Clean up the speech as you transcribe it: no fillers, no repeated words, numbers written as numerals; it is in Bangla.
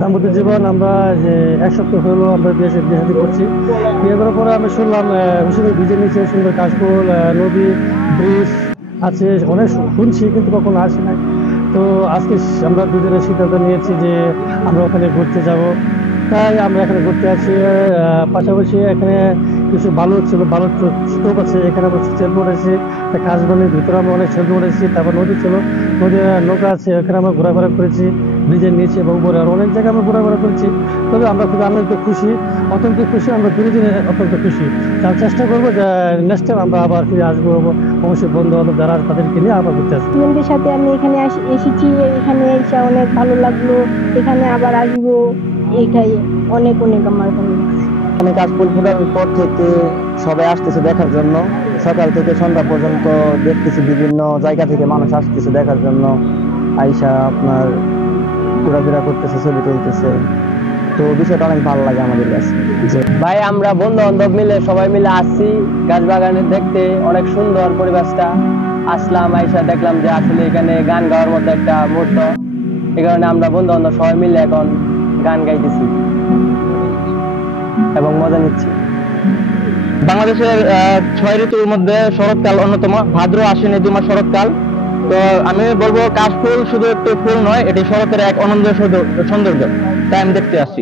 দাম্পত্য জীবন আমরা যে এক সপ্তাহ হলো আমরা বিয়ে শাদী করছি। বিয়ে করার পরে আমি শুনলাম হুসুরের ব্রিজের নিচে সুন্দর কাশফুল, নদী, ব্রিজ আছে, অনেক শুনছি কিন্তু কখনো আসি নাই। তো আজকে আমরা দুজনে সিদ্ধান্ত নিয়েছি যে আমরা ওখানে ঘুরতে যাব। তাই আমরা এখানে ঘুরতে আছি। পাশাপাশি এখানে কিছু বালু ছিল, বালুর স্তূপ আছে, এখানে আমরা সেলফি উঠেছি। কাশবনের ভিতরে আমরা অনেক সেলফি উঠেছি। তারপর নদী ছিল, নদীর নৌকা আছে, ওখানে আমরা ঘোরাফেরা করেছি। ব্রিজের নিচে এবং উপরে আর অনেক জায়গায় আমরা ঘোরাফেরা করেছি। তবে আমরা খুব আনন্দিত, খুশি, অত্যন্ত খুশি। আমরা দুজনে অত্যন্ত খুশি। তার চেষ্টা করবো যে নেক্সট টাইম আমরা আবার ফিরে আসবো। অবশ্যই বন্ধু বান্ধব যারা আছে তাদেরকে নিয়ে আবার ঘুরতে আসবো। বন্ধুদের সাথে আমি এখানে এসেছি, এখানে এসে অনেক ভালো লাগলো। এখানে আবার আসবো, এটাই অনেক অনেক আমার ভালো লাগছে। এখানে কাশফুল ফোটার পর থেকে সবাই আসতেছে দেখার জন্য। সকাল থেকে সন্ধ্যা পর্যন্ত দেখতেছি বিভিন্ন জায়গা থেকে মানুষ আসতেছে দেখার জন্য। আইসা আপনার ঘোরাফেরা করতেছে, ছবি তুলতেছে। তো বিষয়টা অনেক ভালো লাগে আমাদের কাছে। ভাই আমরা বন্ধু বান্ধব মিলে সবাই মিলে আসছি গাছ বাগানে দেখতে, অনেক সুন্দর পরিবেশটা। আসলাম, আইসা দেখলাম যে আসলে এখানে গান গাওয়ার মতো একটা মুহূর্ত। এই কারণে আমরা বন্ধু বান্ধব সবাই মিলে এখন গান গাইতেছি এবং মজা নিচ্ছি। বাংলাদেশের 6 ঋতুর মধ্যে শরৎকাল অন্যতম। ভাদ্র, আশ্বিন এই 2 মাস শরৎকাল। তো আমি বলবো কাশফুল শুধু একটি ফুল নয়, এটি শরতের এক অনন্য সৌন্দর্য। তাই আমি দেখতে আসছি।